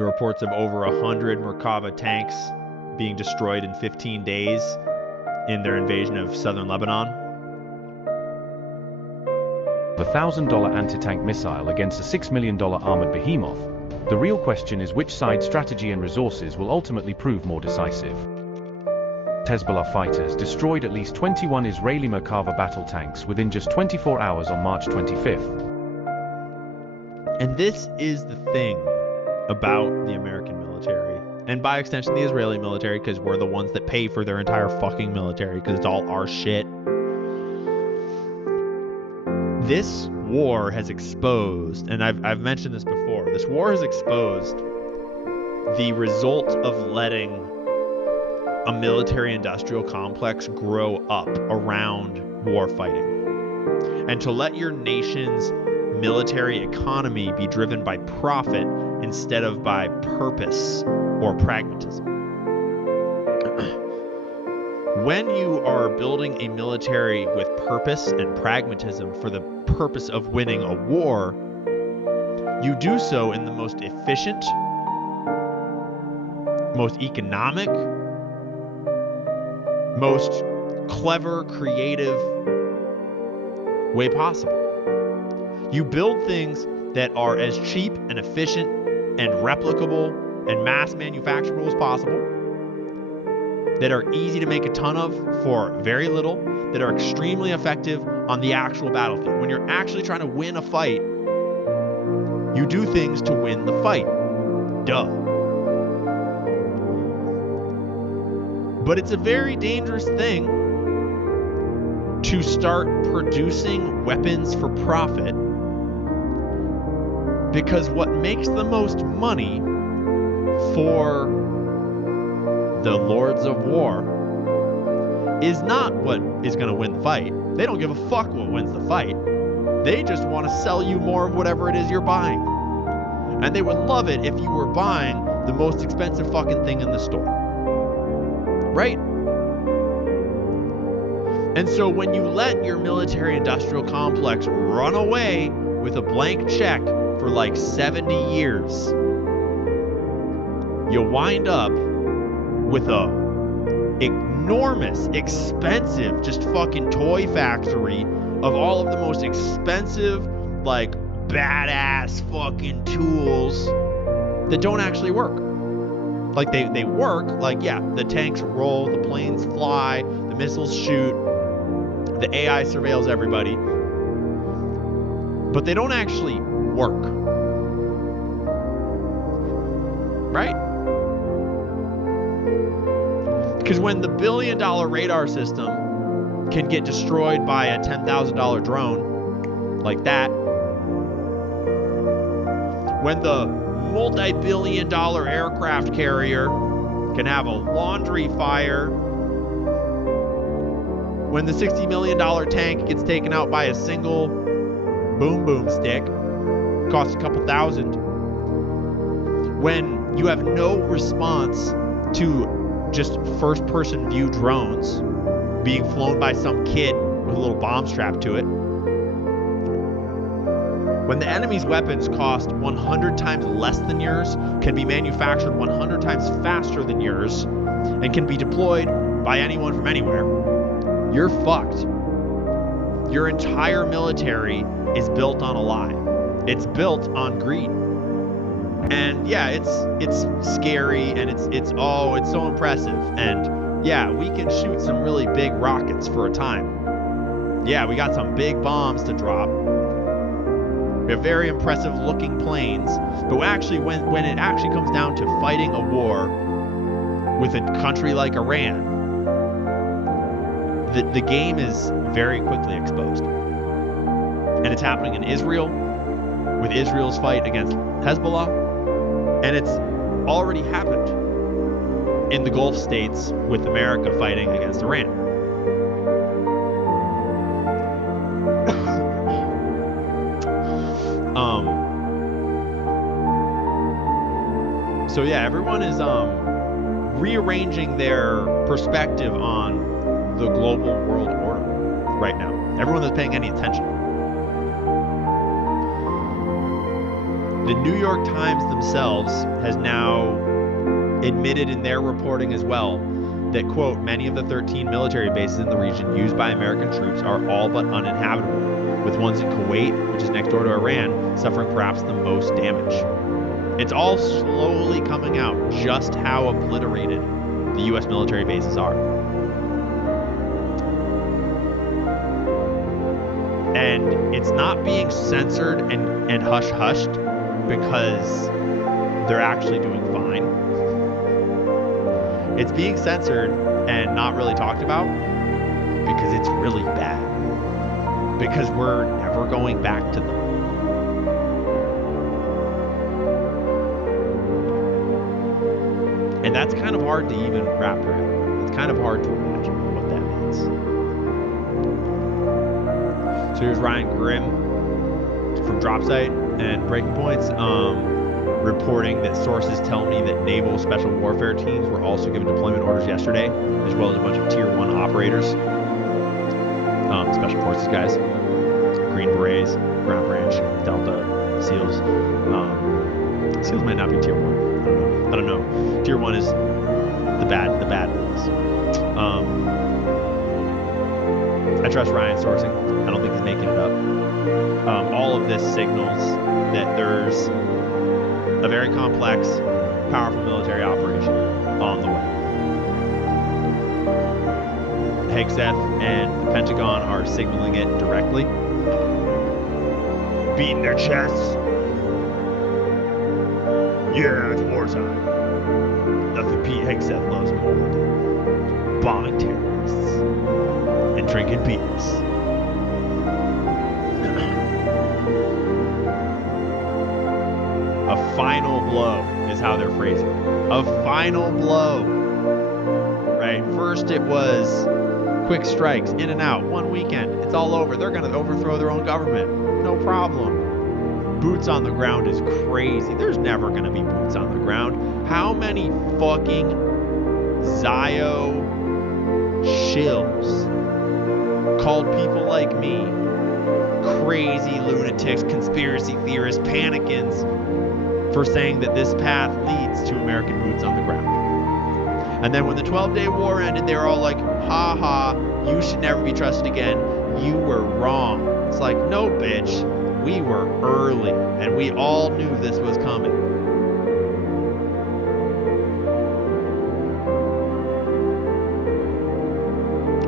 the reports of over 100 Merkava tanks being destroyed in 15 days in their invasion of southern Lebanon. The $1,000 anti-tank missile against a $6 million armored behemoth, the real question is which side's strategy and resources will ultimately prove more decisive. Hezbollah fighters destroyed at least 21 Israeli Merkava battle tanks within just 24 hours on March 25th. And this is the thing about the American military, and by extension the Israeli military, because we're the ones that pay for their entire fucking military, because it's all our shit. This war has exposed, and I've mentioned this before, this war has exposed the result of letting a military-industrial complex grow up around war fighting. And to let your nation's military economy be driven by profit instead of by purpose or pragmatism. When you are building a military with purpose and pragmatism for the purpose of winning a war, you do so in the most efficient, most economic, most clever, creative way possible. You build things that are as cheap and efficient and replicable and mass manufacturable as possible, that are easy to make a ton of for very little, that are extremely effective on the actual battlefield. When you're actually trying to win a fight, you do things to win the fight. Duh. But it's a very dangerous thing to start producing weapons for profit, because what makes the most money for the lords of war is not what is going to win the fight. They don't give a fuck what wins the fight. They just want to sell you more of whatever it is you're buying. And they would love it if you were buying the most expensive fucking thing in the store. Right? And so when you let your military-industrial complex run away with a blank check for like 70 years, you wind up with a enormous, expensive, just fucking toy factory of all of the most expensive, like, badass fucking tools that don't actually work. Like, they work, like, yeah, the tanks roll, the planes fly, the missiles shoot, the AI surveils everybody, but they don't actually work. Right? Because when the $1 billion radar system can get destroyed by a $10,000 drone like that, when the multi-billion-dollar aircraft carrier can have a laundry fire, when the $60 million tank gets taken out by a single boom stick, costs a couple thousand, when you have no response to just first-person view drones being flown by some kid with a little bomb strapped to it, when the enemy's weapons cost 100 times less than yours, can be manufactured 100 times faster than yours, and can be deployed by anyone from anywhere, you're fucked. Your entire military is built on a lie. It's built on greed. And yeah, it's scary, and it's so impressive. And yeah, we can shoot some really big rockets for a time. Yeah, we got some big bombs to drop. We have very impressive looking planes. But actually, when it actually comes down to fighting a war with a country like Iran, the game is very quickly exposed. And it's happening in Israel, with Israel's fight against Hezbollah. And it's already happened in the Gulf states with America fighting against Iran. So yeah, everyone is rearranging their perspective on the global world order right now. Everyone that's paying any attention. The New York Times themselves has now admitted in their reporting as well that, quote, many of the 13 military bases in the region used by American troops are all but uninhabitable, with ones in Kuwait, which is next door to Iran, suffering perhaps the most damage. It's all slowly coming out just how obliterated the U.S. military bases are. And it's not being censored and hush-hushed because they're actually doing fine. It's being censored and not really talked about because it's really bad. Because we're never going back to them. And that's kind of hard to even wrap your head around. It's kind of hard to imagine what that means. So here's Ryan Grimm from Dropsite and Breaking Points, reporting that sources tell me that naval special warfare teams were also given deployment orders yesterday, as well as a bunch of Tier 1 operators, special forces guys, Green Berets, Ground Branch, Delta, SEALs. SEALs might not be Tier 1. I don't know. Tier 1 is the bad ones. I trust Ryan's sourcing. I don't think he's making it up. All of this signals that there's a very complex, powerful military operation on the way. Hegseth and the Pentagon are signaling it directly, beating their chests. Yeah, it's wartime. Nothing Pete Hegseth loves more than bombing terrorists and drinking beers. A final blow is how they're phrasing it. A final blow. Right? First it was quick strikes, in and out, one weekend. It's all over. They're going to overthrow their own government. No problem. Boots on the ground is crazy. There's never going to be boots on the ground. How many fucking Zio shills called people like me crazy lunatics, conspiracy theorists, panicans for saying that this path leads to American boots on the ground. And then when the 12-day war ended, they were all like, ha ha, you should never be trusted again. You were wrong. It's like, no, bitch. We were early, and we all knew this was coming.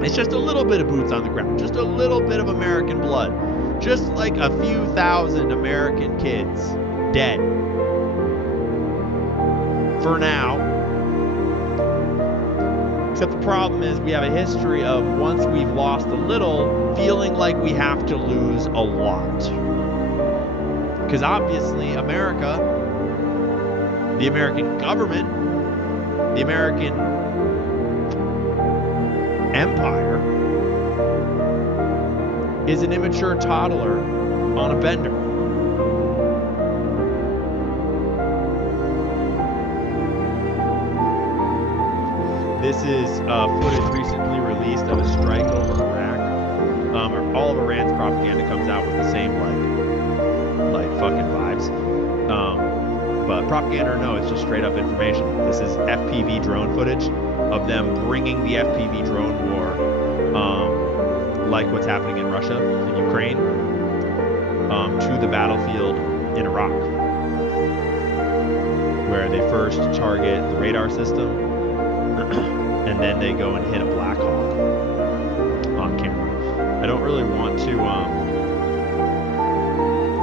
It's just a little bit of boots on the ground, just a little bit of American blood, just like a few thousand American kids dead. For now. Except the problem is we have a history of once we've lost a little, feeling like we have to lose a lot. Because obviously America, the American government, the American empire is an immature toddler on a bender. This is footage recently released of a strike over Iraq. All of Iran's propaganda comes out with the same like fucking vibes. But propaganda or no, it's just straight up information. This is FPV drone footage of them bringing the FPV drone war, like what's happening in Russia and Ukraine, to the battlefield in Iraq, where they first target the radar system, and then they go and hit a Black Hawk on camera. I don't really want to, I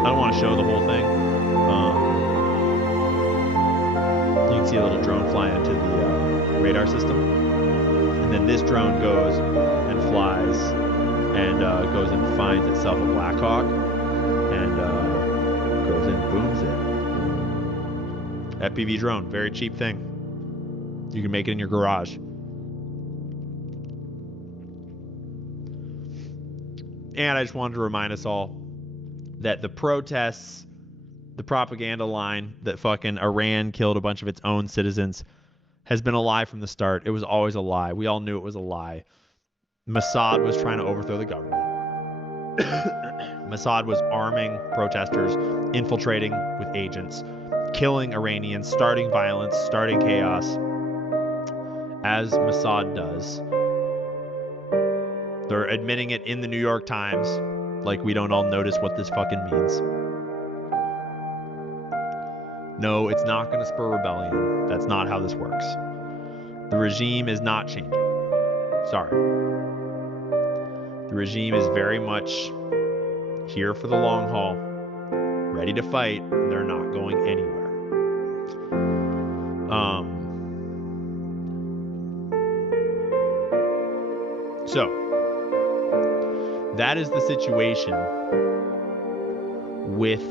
don't want to show the whole thing. You can see a little drone fly into the radar system. And then this drone goes and flies and goes and finds itself a Black Hawk and goes and booms it. FPV drone, very cheap thing. You can make it in your garage. And I just wanted to remind us all that the protests, the propaganda line that fucking Iran killed a bunch of its own citizens has been a lie from the start. It was always a lie. We all knew it was a lie. Mossad was trying to overthrow the government. Mossad was arming protesters, infiltrating with agents, killing Iranians, starting violence, starting chaos, as Mossad does. They're admitting it in the New York Times, like we don't all notice what this fucking means. No, it's not going to spur rebellion. That's not how this works. The regime is not changing. Sorry. The regime is very much here for the long haul, ready to fight. They're not going anywhere. So, that is the situation with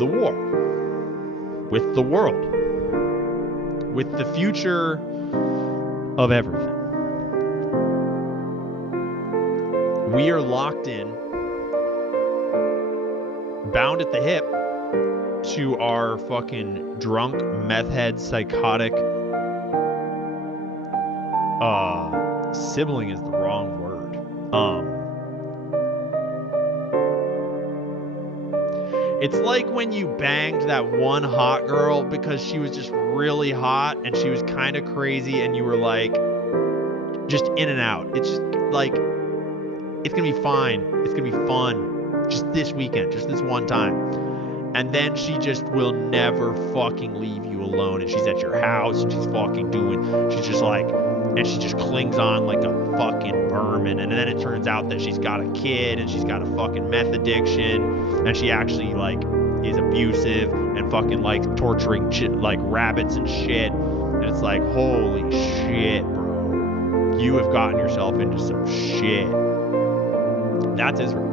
the war, with the world, with the future of everything. We are locked in, bound at the hip to our fucking drunk, meth head, psychotic, sibling is the wrong word. It's like when you banged that one hot girl because she was just really hot and she was kind of crazy and you were like, just in and out. It's just like, it's going to be fine. It's going to be fun. Just this weekend, just this one time. And then she just will never fucking leave you alone. And she's at your house and she's fucking she's just like, and she just clings on like a fucking vermin. And then it turns out that she's got a kid and she's got a fucking meth addiction. And she actually like is abusive and fucking like torturing like rabbits and shit. And it's like, holy shit, bro. You have gotten yourself into some shit. That's Israel.